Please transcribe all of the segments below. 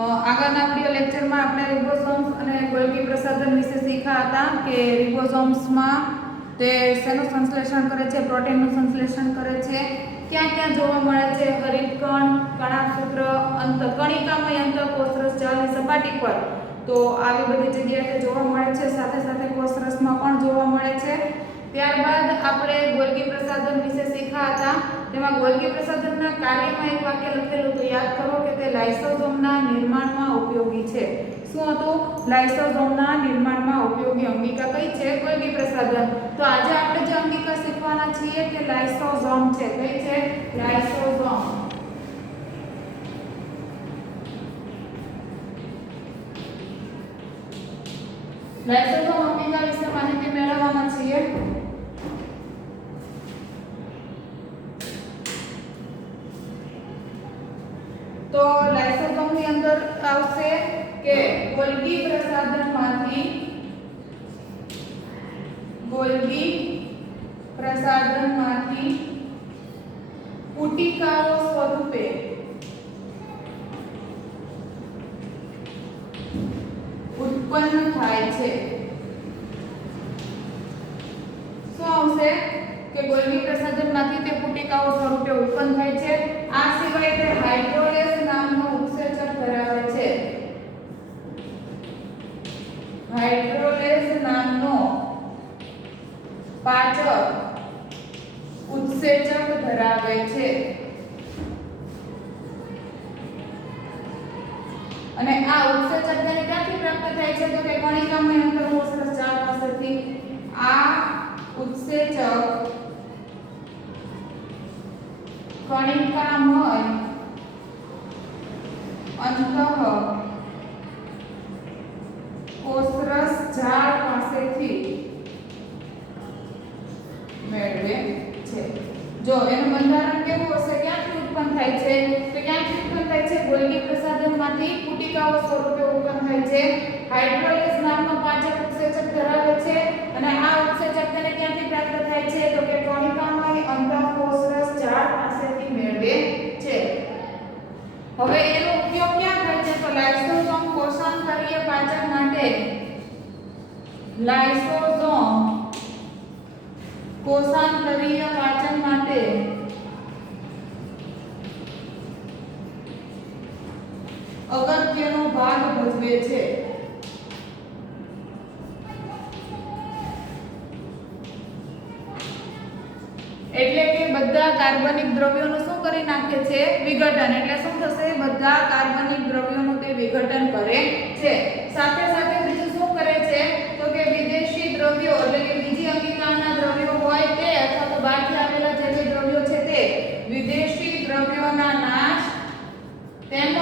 આગળના વિડિયો લેક્ચરમાં આપણે રિબોસોમ્સ અને ગોલ્ગી પ્રસાધન વિશે શીખ્યા હતા કે રિબોસોમ્સમાં તે શેનું સંશ્લેષણ કરે છે, પ્રોટીનનું સંશ્લેષણ કરે છે, ક્યાં ક્યાં જોવા મળે છે, હરિતકણ, કણાભસૂત્ર, કણિકામય અંતઃકોષરસ જાળની સપાટી પર તો આવી બધી જગ્યાએ જોવા મળે છે, સાથે સાથે કોષરસમાં પણ જોવા મળે છે. ત્યારબાદ આપણે ગોલ્ગી પ્રસાધન વિશે શીખ્યા હતા. તેમાં ગોલ્ગી પ્રસાધનના કાર્યમાં એક વાક્ય લખેલું તો યાદ કરો કે તે લાઇસોસોમના નિર્માણમાં ઉપયોગી છે. શું હતું? લાઇસોસોમના નિર્માણમાં ઉપયોગી અંગિકા કઈ છે? ગોલ્ગી પ્રસાધન. તો આજે આપણે જે અંગિકા શીખવાના છીએ તે લાઇસોસોમ છે. કઈ છે? લાઇસોસોમ. લાઇસોસોમ અંગિકા વિશે માહિતી મેળવવાના છીએ. તો લાઇસોસોમની અંદર આવશે કે ગોલ્ગી પ્રસાધનમાંથી પુટિકાઓ સ્વરૂપે ઉત્પન્ન થાય છે. શું આવશે? કે ગોલ્ગી પ્રસાધનમાંથી તે પુટિકાઓ સ્વરૂપે ઉત્પન્ન થાય છે. આ સિવાય તે હાઇડ્રોલેઝ નામનો ઉત્સેચક ધરાવે છે. હાઇડ્રોલેઝ નામનો પાચક ઉત્સેચક ધરાવે છે. અને આ ઉત્સેચક તેને ક્યાંથી પ્રાપ્ત થાય છે? તો કે કણિકામય અંતઃકોષરસ જાળ પાસેથી. આ ઉત્સેચક કણિકામય અંતઃકોષરસ જાળ પાસેથી મેળવે છે. જો એનું બંધારણ કેવું હશે? ક્યાંથી ઉત્પન્ન થાય છે? તો ક્યાંથી ઉત્પન્ન થાય છે? ગોલ્ગી પ્રસાધનમાંથી પુટિકાઓ સ્વરૂપે ઉત્પન્ન થાય છે. હાઇડ્રોલેઝ નામનો પાચક ઉત્સેચક ધરાવે છે. અને આ ઉત્સેચક તેને ક્યાંથી પ્રાપ્ત થાય છે? તો કે કણિકામય અંતઃકોષરસ જાળ પાસેથી મેળવે છે. હવે એનો ઉપયોગ ક્યાં થાય છે? તો લાઇસોસોમ કોષાંતરીય પાચન માટે અગત્યનો ભાગ ભજવે છે. એટલે કે બધા કાર્બનિક દ્રવ્યોનું શું કરી નાખે છે? વિઘટન. એટલે શું થશે? બધા કાર્બનિક દ્રવ્યોનું તે વિઘટન કરે છે. સાથે સાથે બીજું શું કરે છે? તો કે વિદેશી દ્રવ્યો એટલે કે બીજી અંગિકાના દ્રવ્યો હોય તે અથવા તો બહારથી આવેલા જે દ્રવ્યો છે તે વિદેશી દ્રવ્યોના નાશ તેમજ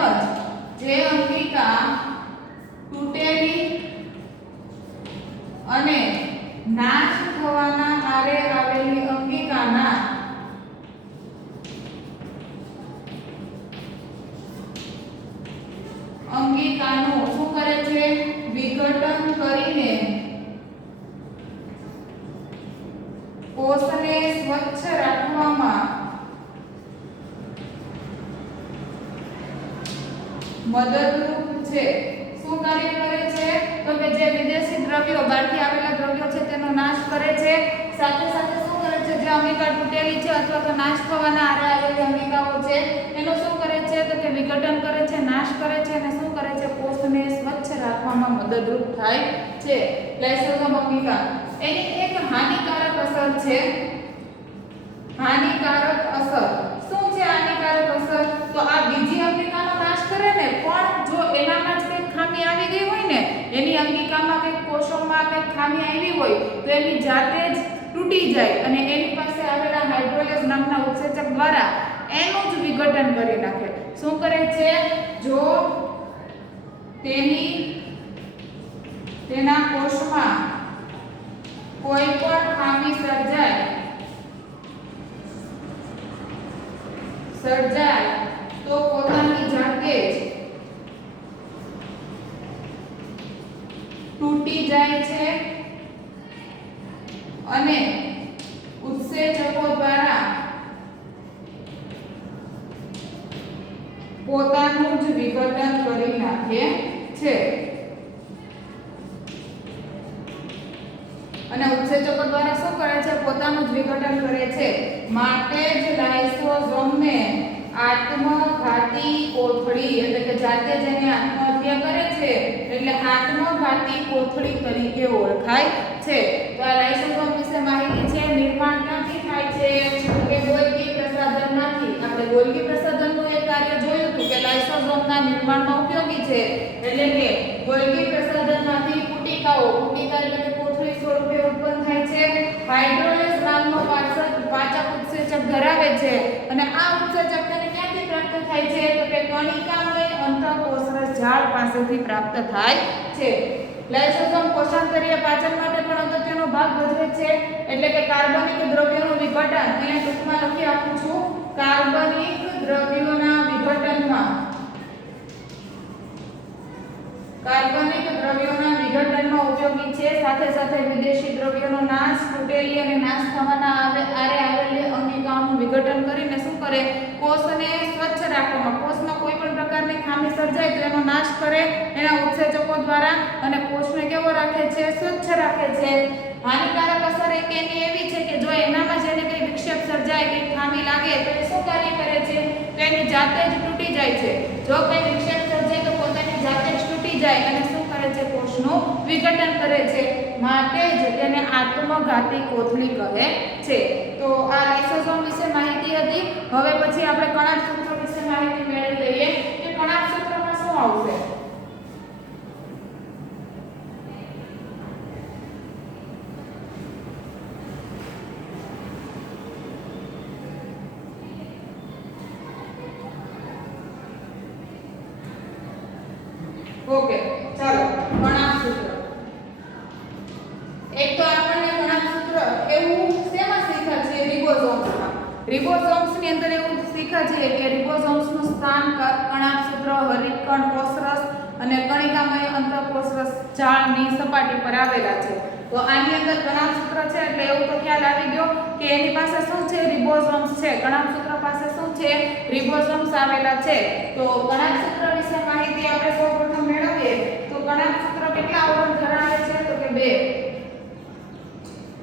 જે અંગિકા તૂટેલી અને નાશ થવાના આરે આવેલી અંગિકાનું શું કરે છે? વિઘટન કરીને કોષને સ્વચ્છ રાખવામાં મદદરૂપ છે. શું કાર્ય કરે છે? તો કે જે વિદેશી દ્રવ્યો બહારથી આવેલા દ્રવ્યો છે તેનો નાશ કરે છે. સાથે સાથે શું કરે છે? જે અંગિકા તૂટેલી છે અથવા તો નાશ થવાના આરે આવેલી અંગિકાઓ છે એનો શું કરે છે? તો કે વિઘટન કરે છે, નાશ કરે છે અને શું કરે છે? કોષને સ્વચ્છ રાખવામાં મદદરૂપ થાય છે. લાઇસોસોમ અંગિકા. એની એક હાનિકારક અસર છે. હાનિકારક અસર શું છે? હાનિકારક અસર તો આ બીજી અંગિકાનો નાશ કરે ને, પણ જો એનામાં જ કંઈક ખામી આવી ગઈ હોય ને, એની અંગિકામાં કંઈક કોષોમાં કંઈક ખામી આવી હોય તો એની જાતે જ તૂટી જાય અને એની પાસે આવેલા હાઇડ્રોલેઝ નામના ઉત્સેચક દ્વારા એનું જ વિઘટન કરી નાખે. શું કરે છે? જો તેના કોષમાં કોઈ પણ ખામી સર્જાય તો પોતાની જાતે જ તૂટી જાય છે અને ઉત્સેચકો દ્વારા પોતાનું જ વિઘટન કરી નાખે માટે જ લાઇસોઝોમને આત્મઘાતી કોથળી એટલે કે જાતે જેને આત્મહત્યા કરે છે એટલે આત્મઘાતી કોથળી તરીકે ઓળખાય છે. તો આ લાઇસોઝોમ વિશે માહિતી છે. નિર્માણ ક્યાંથી થાય છે કે ગોલ્ગી પ્રસાધનમાંથી. આપણે ગોલ્ગી પ્રસાધનનું એક કાર્ય જોયું હતું કે લાઇસોઝોમના નિર્માણમાં ઉપયોગી છે એટલે કે ગોલ્ગી પ્રસાધનમાંથી પુટિકાઓ એટલે કે કોથળી સ્વરૂપે ઉત્પન્ન થાય છે. હાઇડ્રોલેઝ નામનો પાચક ઉત્સેચક ધરાવે છે અને આ ઉત્સેચક તેને ક્યાંથી પ્રાપ્ત થાય છે તો કે કણિકામય અંતઃકોષરસ ઝાડ પાસેથી પ્રાપ્ત થાય છે. લાઇસોઝોમ કોષાંતરીય પાચન માટે પણ અગત્યનો ભાગ ભજવે છે એટલે કે કાર્બનિક દ્રવ્યોનું વિઘટન અહીંયા ટૂંકમાં લખી આપું છું. કાર્બનિક દ્રવ્યોના વિઘટનમાં ઉપયોગી છે. સાથે સાથે વિદેશી દ્રવ્યોનો નાશ, તૂટેલી અને નાશ થવાના આરે આવેલી અંગિકાઓનું વિઘટન કરીને શું કરે કોષને સ્વચ્છ રાખવામાં, કોષમાં કોઈ પણ પ્રકારની ખામી સર્જાય તો એનો નાશ કરે એના ઉત્સેચકો દ્વારા અને કોષને કેવો રાખે છે સ્વચ્છ રાખે છે. હાનિકારક અસર એક એની એવી છે કે જો એનામાં જેને કંઈ વિક્ષેપ સર્જાય કે ખામી લાગે તો એ શું કાર્ય કરે છે તો એની જાતે જ તૂટી જાય છે. જો કંઈ વિક્ષેપ સર્જાય તો પોતાની જાતે જ તૂટી જાય અને શું કરે છે કોષનું વિઘટન કરે છે. માટે જ તેને આત્મઘાતી કોથળી કહે છે. તો આ લાઇસોઝોમ વિશે માહિતી હતી. હવે પછી આપણે કણાભસૂત્ર વિશે માહિતી મેળવી લઈએ કે કણાભસૂત્રમાં શું આવશે. ઓકે ચાલો કણાભસૂત્ર. એક તો આપણને કણાભસૂત્ર એવું શેમાં શીખ્યા છે રિબોઝોમ્સમાં. રિબોઝોમ્સની અંદર એવું શીખ્યા છે કે રિબોઝોમ્સનું સ્થાન કણાભસૂત્ર, હરિતકણ કોષરસ અને કણિકામય અંતઃકોષરસ ઝાડની સપાટી પર આવેલા છે. તો આની અંદર કણાભસૂત્ર છે એટલે એવું તો ખ્યાલ આવી ગયો કે એની પાસે શું છે રિબોઝોમ્સ છે. કણાભસૂત્ર પાસે શું છે રિબોઝોમ્સ આવેલા છે. તો કણાભસૂત્ર વિશે માહિતી આપણે સૌપ્રથમ મેળવીએ તો કણાભસૂત્ર કેટલા આવરણ ધરાવે છે તો કે 2.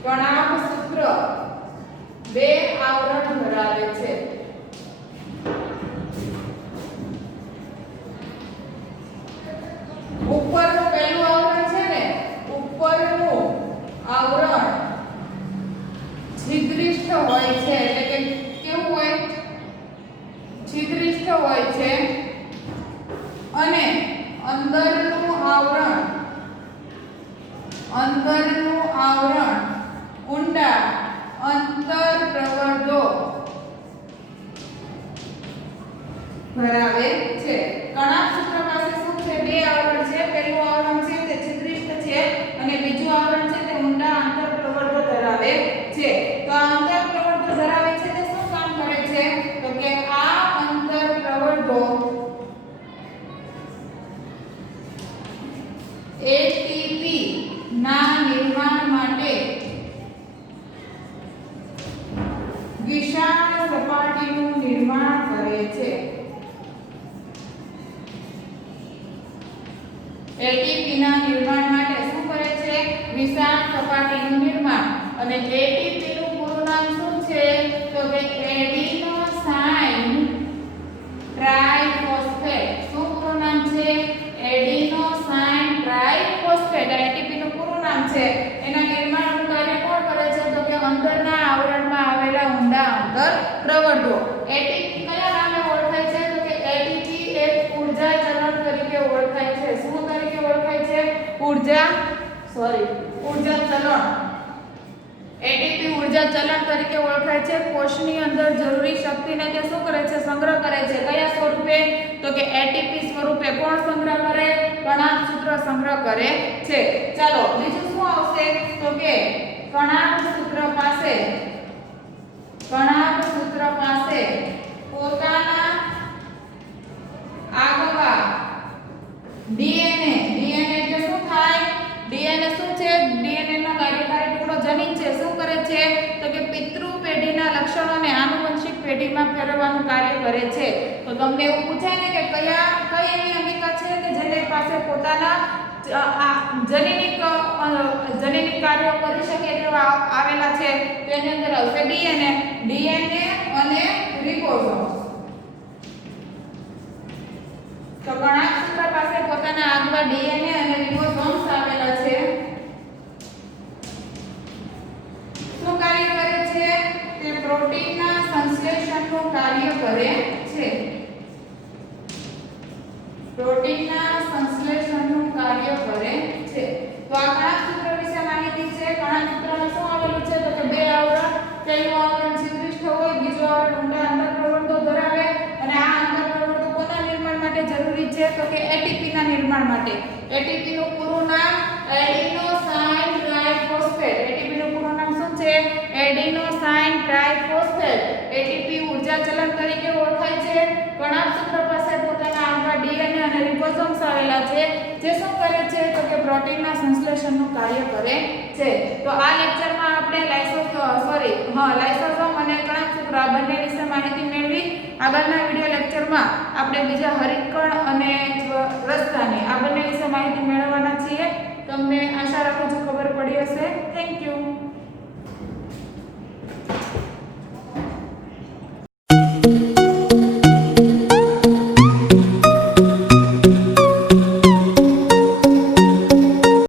કણાભસૂત્ર 2 આવરણ ધરાવે છે. ઉપરનું પહેલું આવરણ છે ને ઉપરનું આવરણ છિદ્રિષ્ઠ હોય છે એટલે કે કેવું હોય છિદ્રિષ્ઠ હોય છે અને અંદરનું આવરણ ઊંડા અંતરપ્રવર્ધો ધરાવે છે. કણાભસૂત્ર પાસે શું છે 2 આવરણ છે. પહેલું આવરણ છે તે છિદ્રિષ્ઠ છે અને બીજું આવરણ છે તે ઊંડા અંતરપ્રવર્ધો ધરાવે છે. તો આ અંતરપ્રવર્ધો ધરાવે છે તે શું કામ કરે છે તો કે આ અંતરપ્રવર્ધો એટીપી ના નિર્માણ માટે વિશાળ સપાટીનું નિર્માણ કરે છે. એટીપી ના નિર્માણ માટે શું કરે છે વિશાળ સપાટીનું નિર્માણ. અને એટીપી નું પૂરું નામ શું છે તો કે એડિનોસાઇન ટ્રાઇફોસ્ફેટ. શું પૂરું નામ છે એડિનોસાઇન ટ્રાઇફોસ્ફેટ. આ એટીપી નું પૂરું નામ છે. એના નિર્માણનું કાર્ય કોણ કરે છે તો કે અંદરના આવરણમાં આવેલા ઊંડા અંતરપ્રવર્ધો. એટીપી કયા નામે ઓળખાય છે તો કે એટીપી એક ઊર્જા ચલણ તરીકે ઓળખાય છે. શું તરીકે ઓળખાય છે ઊર્જા ચલણ. એટીપી ઊર્જા ચલણ તરીકે ઓળખાય છે. કોષની અંદર જરૂરી શક્તિને તે શું કરે છે સંગ્રહ કરે છે. કયા સ્વરૂપે તો કે એટીપી સ્વરૂપે. કોણ સંગ્રહ કરે કણાભસૂત્ર સંગ્રહ કરે છે. ચાલો બીજું શું આવશે તો કે કણાભસૂત્ર પાસે પોતાના આગવા ડીએનએ એટલે શું થાય ડીએનએ શું છે ડીએનએ નો કાર્યકારી ટુકડો જનીન છે. શું કરે છે તો કે પિતૃ પેઢીના લક્ષણોને આનુવંશિક પેઢીમાં ફેરવવાનું કાર્ય કરે છે. તો તમને એવું પૂછાય ને કે કઈ એવી અંગિકા છે કે જેની પાસે પોતાના જનીનિક કાર્યો કરી શકે તેવા આવેલા છે. તેની અંદર આવશે ડીએનએ અને રિબોસોમ્સ. તો કણાભસૂત્ર પાસે પોતાના આગવા ડીએનએ અને રિબોસોમ્સ આવેલા છે. શું કાર્ય કરે છે? તે પ્રોટીનના સંશ્લેષણનું કાર્ય કરે છે. પ્રોટીનના સંશ્લેષણનું કાર્ય કરે છે. તો આ કણાભસૂત્ર વિશે માહિતી છે. કણાભસૂત્રમાં શું આવેલું છે? તો કે બે આવરણ, પહેલું આવરણ છિદ્રિષ્ઠ હોય, બીજું આવરણ ઊંડા અંતઃપ્રવર્તો ધરાવે અને આ અંતઃપ્રવર્તો કોના નિર્માણ માટે જરૂરી છે? તો કે એટીપી ના નિર્માણ માટે. એટીપી નું પૂરું નામ એડિનોસાઇન ટ્રાઇફોસ્ફેટ. એટીપી નું પૂરું નામ શું છે? Adenosine triphosphate. એટીપી ઊર્જા ચલણ તરીકે ઓળખાય છે. કણાભસૂત્ર પાસે પોતાના આગવા ડીએનએ અને રિબોસોમ્સ આવેલા છે, જે શું કરે છે? તો કે પ્રોટીનના સંશ્લેષણનું કાર્ય કરે છે. તો આ લેક્ચરમાં આપણે લાઇસોસોમ અને કણાભસૂત્ર આ બંને વિશે માહિતી મેળવી. આગળના વિડિયો લેક્ચરમાં આપણે બીજા હરિતકણ અને રસધાની આ બંને વિશે માહિતી મેળવવાના છીએ. તમને આશા રાખું છું ખબર પડી હશે. Thank you.